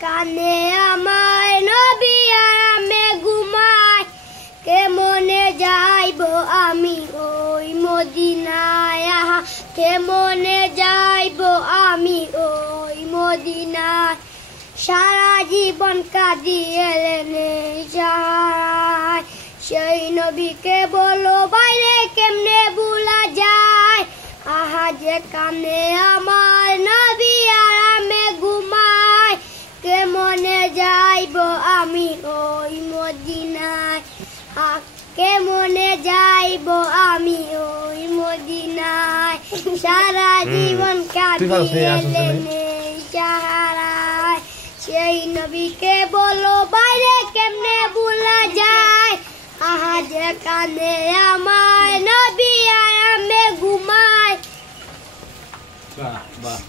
কানে আমার নবী আরামে ঘুমায় কেমনে যাইব আমি ওই মদিনায় আহা কেমনে যাইব আমি ওই মদিনায় সারা জীবন কাঁদিয়ে এলেনে যায় সেই নবীকে বলো বাইরে কেমনে ভুলা যায় আহা যে কানে আমার নবী আরামে ঘুমায় কেমনে যাইব আমি ওই মদিনায় কেমনে যাইব আমি ওই মদিনায় সারা জীবন কাঁদিয়ে এলেনে যায় সেই নবীকে বলো বাইরে কেমনে ভুলা যায় আহা যে কানে আমার নবী আরামে ঘুমায়। বাহ বাহ।